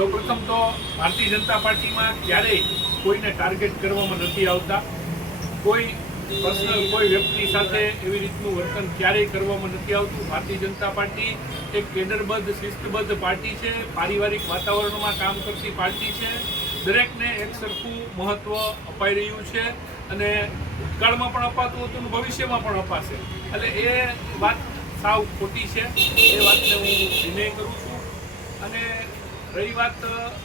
સૌપ્રથમ તો ભારતીય જનતા પાર્ટીમાં ક્યારેય કોઈને ટાર્ગેટ કરવામાં નથી આવતા કોઈ પર્સનલ કોઈ વ્યક્તિ સાથે એવી રીતનું વર્તન ક્યારેય કરવામાં નથી આવતું ભારતીય જનતા પાર્ટી એક કેડરબદ્ધ શિસ્તબદ્ધ પાર્ટી છે પારિવારિક વાતાવરણમાં કામ કરતી પાર્ટી છે દરેકને એક સરખું મહત્ત્વ અપાઈ રહ્યું છે અને ભૂતકાળમાં પણ અપાતું હતું ભવિષ્યમાં પણ અપાશે એટલે એ વાત સાવ ખોટી છે એ વાતને હું વિનય કરું છું અને રહી વાત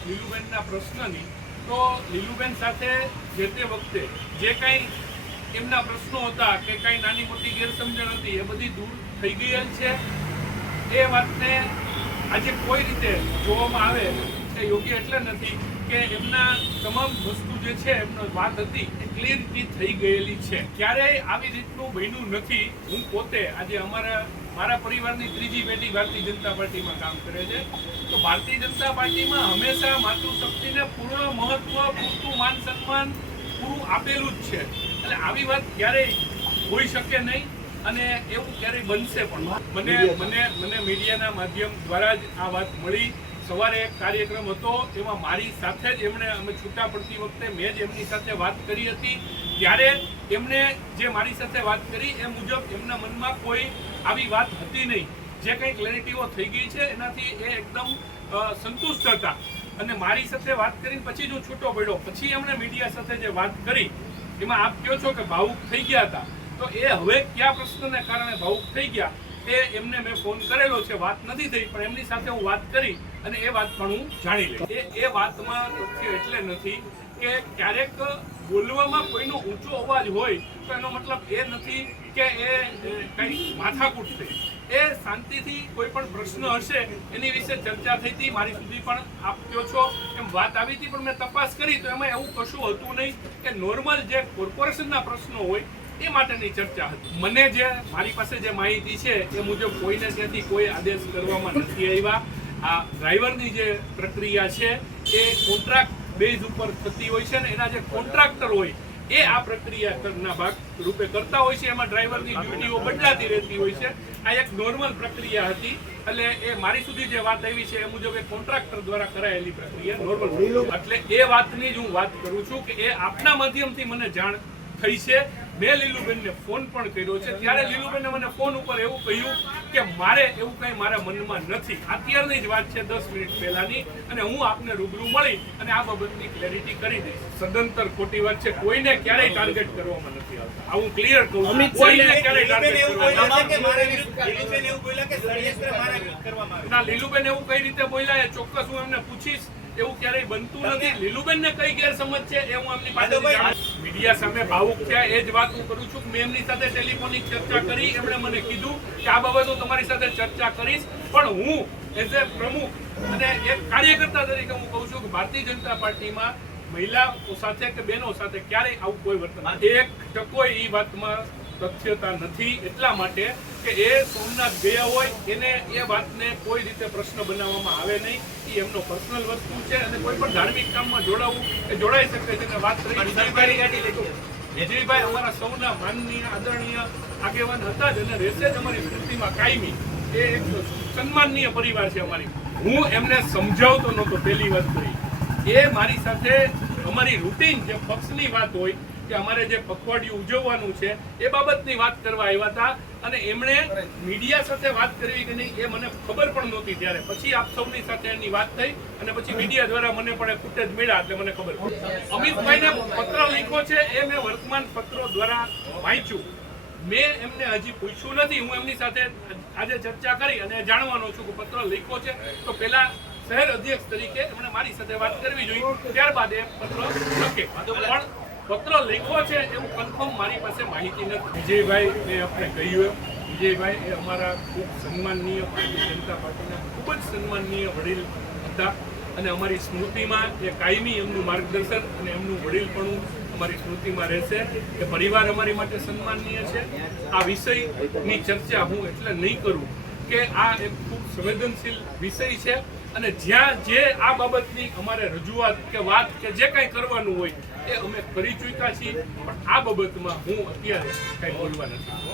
લીલુબેનના પ્રશ્નની તો લીલુબેન સાથે જે તે વખતે જે કાંઈ એમના પ્રશ્નો હતા કે કાંઈ નાની મોટી ગેરસમજણ હતી એ બધી દૂર થઈ ગયેલ છે એ વાતને આજે કોઈ રીતે જોવામાં આવે એ યોગ્ય એટલે નથી કે એમના તમામ વસ્તુ જે છે એમનો વાત હતી એ ક્લિયરિટી થઈ ગયેલી છે ક્યારેય આવી રીતનું બન્યું નથી હું પોતે આજે અમારા મારા પરિવારની ત્રીજી બેટી ભારતીય જનતા પાર્ટીમાં કામ કરે છે તો ભારતીય જનતા પાર્ટીમાં હંમેશા માતૃશક્તિને પૂર્ણ મહત્વ પૂરતું માન સન્માન પૂરું આપેલું જ છે એટલે આવી વાત ક્યારેય હોઈ શકે નહીં અને એવું ક્યારેય બનશે પણ મને મને મને મીડિયાના માધ્યમ દ્વારા જ આ વાત મળી સવારે એક કાર્યક્રમ હતો એમાં મારી સાથે જ એમણે અમે છૂટા પડતી વખતે મેં જ એમની સાથે વાત કરી હતી ત્યારે એમણે જે મારી સાથે વાત કરી એ મુજબ એમના મનમાં કોઈ આવી વાત હતી નહીં જે કંઈ ક્લેરિટીઓ થઈ ગઈ છે એનાથી એ એકદમ સંતુષ્ટ હતા અને મારી સાથે વાત કરી પછી જો છૂટો પડ્યો પછી એમણે મીડિયા સાથે જે વાત કરી એમાં આપ કહો છો કે ભાવુક થઈ ગયા હતા તો એ હવે કયા પ્રશ્નને કારણે ભાવુક થઈ ગયા એ એમને મેં ફોન કરેલો છે વાત નથી થઈ પણ એમની સાથે હું વાત કરી અને એ વાત પણ હું જાણી લઈ એ એ વાતમાં એટલે નથી કે ક્યારેક બોલવામાં કોઈનો ઊંચો અવાજ હોય તો એનો મતલબ એ નથી કે એ કંઈ માથાકૂટ થઈ એ શાંતિથી કોઈ પણ પ્રશ્ન હશે એની વિશે ચર્ચા થઈ હતી મારી સુધી પણ આપ્યો છો એમ વાત આવી હતી પણ મેં તપાસ કરી તો એમાં એવું કશું હતું નહીં કે નોર્મલ જે કોર્પોરેશનના પ્રશ્નો હોય એ માટેની ચર્ચા હતી મને જે મારી પાસે જે માહિતી છે એ મુજબ કોઈને ત્યાંથી કોઈ આદેશ કરવામાં નથી આવ્યા આ ડ્રાઈવરની જે પ્રક્રિયા છે એ કોન્ટ્રાક્ટ બેઝ ઉપર થતી હોય છે ને એના જે કોન્ટ્રાક્ટર હોય એ આ પ્રક્રિયાના ભાગ રૂપે કરતા હોય છે એમાં ડ્રાઈવરની ડ્યુટીઓ બદલાતી રહેતી હોય છે આ એક નોર્મલ પ્રક્રિયા હતી એટલે એ મારી સુધી જે વાત આવી છે એ મુજબ એ કોન્ટ્રાક્ટર દ્વારા કરાયેલી પ્રક્રિયા નોર્મલ એટલે એ વાતની જ હું વાત કરું છું કે એ આપના માધ્યમથી મને જાણ થઈ છે મેં લીલુબેનને ફોન પણ કર્યો છે ત્યારે લીલુબેને મને ફોન ઉપર એવું કહ્યું કે મારે એવું કંઈ મારા મનમાં નથી અત્યારની જ વાત છે દસ મિનિટ પહેલાંની અને હું આપને રૂબરૂ મળી અને આ બાબતની ક્લેરિટી કરી દઈશ સદંતર ખોટી વાત છે કોઈને ક્યારેય ટાર્ગેટ કરવામાં નથી આવતા આવું ક્લિયર કહું કોઈને ક્યારેય ટાર્ગેટ ના લીલુબેન એવું કઈ રીતે બોલ્યા એ ચોક્કસ હું એમને પૂછીશ એવું ક્યારેય બનતું નથી લીલુબેન ને કઈ ગેરસમજ છે એ હું એમની પાસે મીડિયા સામે ભાવુક થયા એ જ વાત હું કરું છું મેં એમની સાથે ટેલિફોનિક ચર્ચા કરી એમણે મને કીધું કે આ બાબત હું તમારી સાથે ચર્ચા કરીશ પણ હું એઝ એ પ્રમુખ અને એક કાર્યકર્તા તરીકે હું કહું છું કે ભારતીય જનતા પાર્ટીમાં મહિલાઓ સાથે કે બહેનો સાથે ક્યારેય આવું કોઈ વર્તન એક ટકો એ વાતમાં તથ્યતા નથી એટલા માટે કે જે સોમનાથ ગયા હોય એને એ વાતને કોઈ રીતે પ્રશ્ન બનાવવામાં આવે નહીં એ એમનો પર્સનલ વસ્તુ છે અને કોઈ પણ ધાર્મિક કામમાં જોડાવું એ જોડાઈ શકે છે અને વાત કરી નેજરીભાઈ અમારા સૌના માનનીય આદરણીય આગેવાન હતા જ અને રહેશે જ અમારી સ્મૃતિમાં કાયમી એ એક સન્માનનીય પરિવાર છે અમારી હું એમને સમજાવતો નહોતો પહેલી વાત કરી એ મારી સાથે અમારી રૂટીન જે પક્ષની વાત હોય કે અમારે જે પખવાડિયું ઉજવવાનું છે એ બાબતની વાત કરવા આવ્યા હતા અને એમણે મીડિયા સાથે વાત કરવી કે નહીં એ મને ખબર પણ નહોતી ત્યારે પછી આપ સૌની સાથે એની વાત થઈ અને પછી મીડિયા દ્વારા મને પણ ફૂટેજ મળ્યા એટલે મને ખબર અમિતભાઈને પત્ર લખ્યો છે એ મેં વર્તમાન પત્રો દ્વારા વાંચ્યું મેં એમને હજી પૂછ્યું નથી હું એમની સાથે આજે ચર્ચા કરી અને જાણવાનો છું કે પત્ર લખ્યો છે તો પેલા શહેર અધ્યક્ષ તરીકે એમણે મારી સાથે વાત કરવી જોઈએ ત્યારબાદ એ પત્ર લખે પણ પત્ર લખ્યો છે એવું કન્ફર્મ મારી પાસે માહિતી નથી વિજયભાઈ એ આપણે કહ્યું એમ વિજયભાઈ એ અમારા ખૂબ સન્માનનીય ભારતીય જનતા પાર્ટીના ખૂબ જ સન્માનનીય વડીલ હતા અને અમારી સ્મૃતિમાં એ કાયમી એમનું માર્ગદર્શન અને એમનું વડીલપણું અમારી સ્મૃતિમાં રહેશે કે પરિવાર અમારી માટે સન્માનનીય છે આ વિષયની ચર્ચા હું એટલે નહીં કરું કે આ એક ખૂબ સંવેદનશીલ વિષય છે અને જ્યાં જે આ બાબતની અમારે રજૂઆત કે વાત કે જે કાંઈ કરવાનું હોય એ અમે કરી ચૂક્યા છીએ પણ આ બાબતમાં હું અત્યારે કાંઈ બોલવા નથી